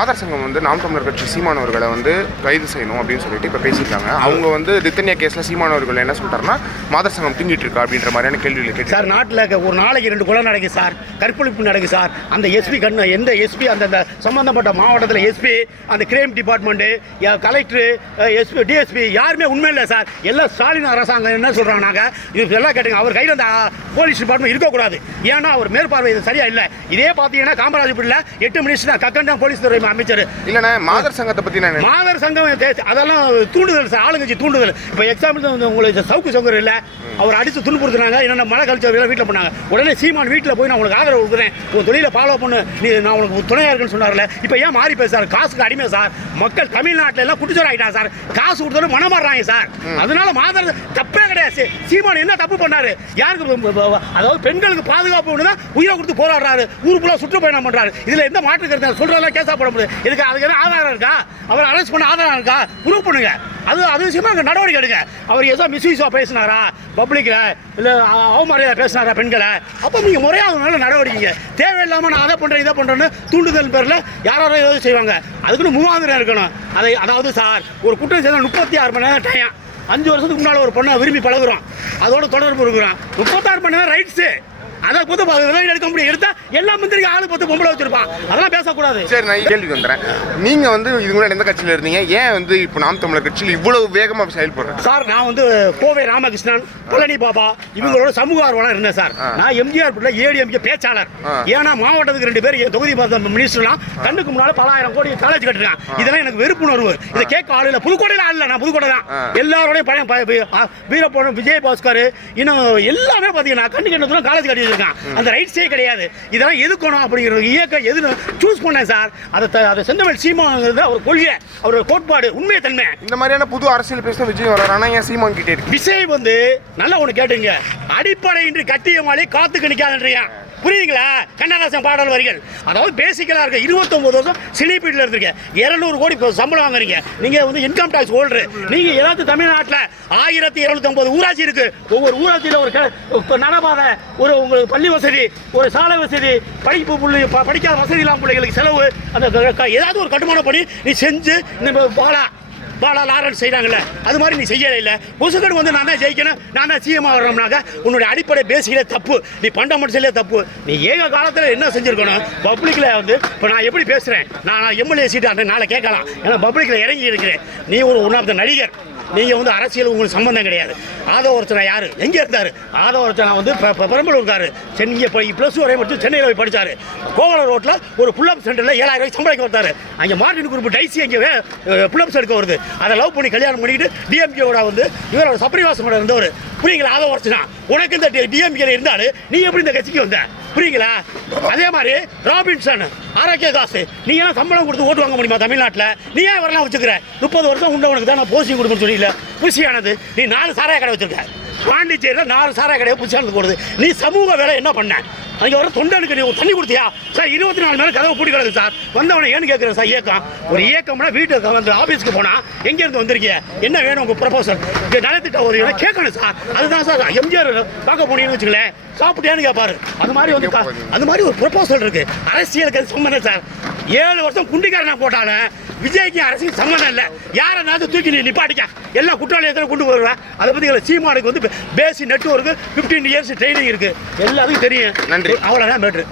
மாதர் சங்கம் வந்து நாம் தமிழர் கட்சி சீமானவர்களை வந்து கைது செய்யணும் அப்படின்னு சொல்லிட்டு இப்போ பேசியிருக்காங்க. அவங்க வந்து தித்தனியா கேஸில் சீமானவர்கள் என்ன சொல்கிறாருன்னா மாதர் சங்கம் திங்கிட்டு இருக்கா அப்படின்ற மாதிரியான கேள்விகளை கேட்டு சார் நாட்டில் ஒரு நாளைக்கு ரெண்டு கொலை நடக்குது சார். கற்பழிப்பு நடக்குது சார். அந்த எஸ்பி கண்ணு எந்த எஸ்பி அந்த சம்மந்தப்பட்ட மாவட்டத்தில் எஸ்பி அந்த crime department collector SP DSP யாருமே உண்மை இல்லை சார். எல்லாம் ஸ்டாலின் அரசாங்கம் என்ன சொல்கிறாங்க நாங்கள் இது எல்லாம் கேட்டுங்க. அவர் கையில் அந்த போலீஸ் டிபார்ட்மெண்ட் இருக்கக்கூடாது. ஏன்னா அவர் மேற்பார்வை இது சரியா இல்லை. இதே பார்த்தீங்கன்னா காமராஜபுரியில் எட்டு மினிஸ்டர் கக்கண்டம் போலீஸ் துறை அமைச்சர். இல்லைண்ணே மாதர் சங்கத்தை பற்றி நான் மாதர் சங்கம் அதெல்லாம் தூண்டுதல் சார் ஆளுங்கட்சி தூண்டுதல். இப்போ எக்ஸாம்பிள் உங்களுக்கு சவுக்கு சங்கர் இல்லை. அவர் அடித்து துன்புறுத்துனாங்க என்னென்ன மழை கழிச்சு வீட்டில் பண்ணாங்க. உடனே சீமான் வீட்டில் போய் நான் உங்களுக்கு ஆதரவு கொடுக்குறேன். உன் தொழிலை ஃபாலோ பண்ணு. நீ நான் உனக்கு துணையாக இருக்குன்னு சொன்னார்ல. இப்போ ஏன் மாறி பேசுறாரு? காசுக்கு அடிமை சார். மக்கள் தமிழ்நாட்டில் எல்லாம் குடிச்சோர் ஆகிட்டாங்க சார். காசு கொடுத்தாலும் மனம் மாறுறாங்க சார். அதனால மாதர் தப்பே கிடையாது. சீமான் என்ன தப்பு பண்ணாரு? யாருக்கு அதாவது பெண்களுக்கு பாதுகாப்பு தான் உயிரை கொடுத்து போராடுறாரு. ஊர் ஃபுல்லாக சுற்றுப்பயணம் பண்ணுறாரு இதில் எந்த மாற்று கருத்து? சொல்கிறதெல்லாம் கேஸாக போட இதுக்கு அதுக்கு என்ன ஆதாரம் இருக்கா? அவர் அரெஸ்ட் பண்ண ஆதாரம் இருக்கா? ப்ரூவ் பண்ணுங்க. அது அது விஷயமா அங்கே நடவடிக்கை எடுங்க. அவர் ஏதோ மிஸ்யூஸாக பேசினாரா? பப்ளிக்கில் இல்லை அவமரியாதை பேசினாரா பெண்களை? அப்போ நீங்கள் முறையாக நல்ல நடவடிக்கைங்க. தேவையில்லாமல் நான் அதை பண்ணுறேன் இதை பண்ணுறேன்னு தூண்டுதல் பேரில் யாரோ ஏதோ செய்வாங்க. அதுக்குன்னு மூவாந்திரம் இருக்கணும். அதை அதாவது சார் ஒரு குற்றம் செய்தால் முப்பத்தி ஆறு மணி நேரம் டைம் அஞ்சு வருஷத்துக்கு முன்னால் ஒரு பொண்ணை விரும்பி பழகுறோம். அதோட தொடர்பு இருக்கிறோம். முப்பத்தாறு மணி நேரம் ரைட்ஸு அதை விலகி எடுக்க முடியும். எடுத்தா எல்லா மந்திரிக்கு ஆளு பத்து பொம்பளை வச்சிருப்பான். அதெல்லாம் பேசக்கூடாது. சரி நான் கேள்விக்கு வந்துடுறேன் நீங்கள் வந்து இது முன்னாடி எந்த கட்சியில் இருந்தீங்க? ஏன் வந்து இப்போ நாம் தமிழர் கட்சியில் இவ்வளவு வேகமாக செயல்படுறேன் சார் நான் வந்து கோவை ராமகிருஷ்ணன் பழனி பாபா இவங்களோட சமூக ஆர்வலர் இருந்தேன் சார். நான் எம்ஜிஆர் பிள்ளை ஏடிஎம்கே பேச்சாளர். ஏன்னா மாவட்டத்துக்கு ரெண்டு பேர் என் தொகுதி பார்த்த மினிஸ்டர்லாம் கண்ணுக்கு முன்னால பலாயிரம் கோடி காலேஜ் கட்டிருக்கான் இதெல்லாம் எனக்கு வெறுப்புணர்வு. இதை கேட்க ஆள் இல்லை. புதுக்கோட்டையில் ஆள் நான் புதுக்கோட்டை தான். எல்லாரோடையும் பழைய வீரப்பன் விஜய் பாஸ்கர் இன்னும் எல்லாமே பார்த்தீங்கன்னா கண்ணுக்கு என்ன காலேஜ் கட்டி வச்சிருக்கான் அந்த ரைட்ஸே கிடையாது. இதெல்லாம் எதுக்கணும் அப்படிங்கிறது இயக்கம் எது சூஸ் பண்ணேன் சார் அதை அதை செந்தமிழ் சீமாங்கிறது அவர் கொள்கை அவரோட கோட்பாடு உண்மை தன்மை இந்த மாதிரியான புது அரசியல் பேச விஜய் வர்றாரு. ஆனால் ஏன் சீமான் கிட்டே இருக்கு. விஷயம் வந்து நல்லா ஒன்று கேட்டுங்க. அடிப்படையின்றி கட்டிய மாலை காத்துக்கு நிற்காதுன்றியா புரியுதுங்களா? கண்ணதாசன் பாடல் வரிகள். அதாவது பேசிக்கலாக இருக்க இருபத்தொம்பது வருஷம் சிலிப்பீட்டில் இருந்திருக்கேன். இரநூறு கோடி இப்போ சம்பளம் வாங்குறீங்க. நீங்கள் வந்து இன்கம் டேக்ஸ் ஹோல்டரு நீங்கள் ஏதாவது தமிழ்நாட்டில் ஆயிரத்தி இரநூத்தம்பது ஊராட்சி இருக்குது ஒவ்வொரு ஊராட்சியில் ஒரு க- இப்போ ஒரு உங்களுக்கு பள்ளி வசதி ஒரு சாலை வசதி படிப்பு புள்ளி ப- படிக்காத வசதி இல்லாமல் பிள்ளைகளுக்கு செலவு. அந்த க- க- ஏதாவது ஒரு கட்டுமானம் பண்ணி நீ செஞ்சு இந்த பாலா பாலா லாரன்ஸ் செய்கிறாங்கல்ல அது மாதிரி நீ செய்யவே இல்லை. முசுகன் வந்து நான் தான் ஜெயிக்கணும் நான் தான் சிஎம் ஆகிறோம்னாக்கா உன்னுடைய அடிப்படை பேசிக்கலே தப்பு நீ பண்டமெண்டல்ஸே தப்பு. நீ ஏக காலத்தில் என்ன செஞ்சுருக்கணும்? பப்ளிக்கில் வந்து இப்போ நான் எப்படி பேசுகிறேன் நான் எம்எல்ஏ சீட்டு நாளை கேட்கலாம். ஏன்னா பப்ளிக்கில் இறங்கி இருக்கிறேன் நீ ஒரு ஒன் ஆஃப் த நடிகர். நீங்கள் வந்து அரசியல் உங்களுக்கு சம்மந்தம் கிடையாது. ஆதவ ஒருத்தனை யார்? எங்கே இருந்தார்? ஆதவ ஒருத்தனை வந்து பெ- பெ- பெரம்பலூர் இருக்காரு சென்னை போய் ப்ளஸ் வரை மட்டும் சென்னையில் போய் படித்தார் கோவலம் ரோட்டில் ஒரு புல்லப் சென்டரில் ஏழாயிரம் ரூபாய் சம்பளம் வந்தார். அங்கே மார்டின் குரூப் டைசி அங்கே புல்லப்ஸ் எடுக்க வருது. அதை லவ் பண்ணி கல்யாணம் பண்ணிக்கிட்டு டிஎம்கேவோட வந்து இவரோட சப்ரிவாசனோட இருந்தவர். புரியுங்களா? ஆதவ ஒருத்தனா? உனக்கு இந்த டிஎம்கேல இருந்தாலும் நீ எப்படி இந்த கட்சிக்கு வந்த? புரியுங்களா அதே மாதிரி ராபின்சன் ஆரோக்கியதாஸ் நீ ஏன் சம்பளம் கொடுத்து ஓட்டு வாங்க முடியுமா தமிழ்நாட்டில்? நீ ஏன் வரலாம் வச்சுக்கிற? முப்பது வருஷம் உண்ட உனக்கு தான் நான் போஸ்டிங் கொடுக்கணும்னு சொல்லல புசியானது. நீ நாலு சாராய கடை வச்சிருக்க. பாண்டிச்சேரியில் நாலு சாராய கடையை புசியானது போடுது. நீ சமூக வேலை என்ன பண்ண? அங்கே வர தொண்டனுக்கு நீ தண்ணி கொடுத்தியா? சார் இருபத்தி நாலு மணி கதவை கிடக்கு சார். வந்தவனை ஏன்னு கேட்குறேன் சார் இயக்கம். ஒரு இயக்கம்னா வீட்டுக்கு வந்து ஆஃபீஸ்க்கு போனால் எங்கேருந்து வந்திருக்கீங்க என்ன வேணும் உங்கள் ப்ரப்போசல் இங்கே நலத்திட்ட ஒரு இதை கேட்கணும் சார். அதுதான் சார் எம்ஜிஆர் பார்க்க போனீங்கன்னு வச்சுங்களேன் சாப்பிட்டியான்னு கேட்பாரு. அது மாதிரி வந்து அது மாதிரி ஒரு ப்ரொபோசல் இருக்கு. அரசியலுக்கு அது சம்மந்தம் சார். ஏழு வருஷம் குண்டிக்காரனா போட்டாலும் விஜய்க்கு அரசியல் சம்மந்தம் இல்லை. யாரை தூக்கி நீ நிப்பாட்டிக்க. எல்லா குற்றவாளியத்தில் கொண்டு வருவேன் அதை பற்றி எங்களை சீமானுக்கு வந்து பேசி நெட்ஒர்க்கு ஃபிஃப்டீன் இயர்ஸ் ட்ரைனிங் இருக்கு. எல்லாத்துக்கும் தெரியும். நன்றி. அவ்வளோதான் மேட்ரு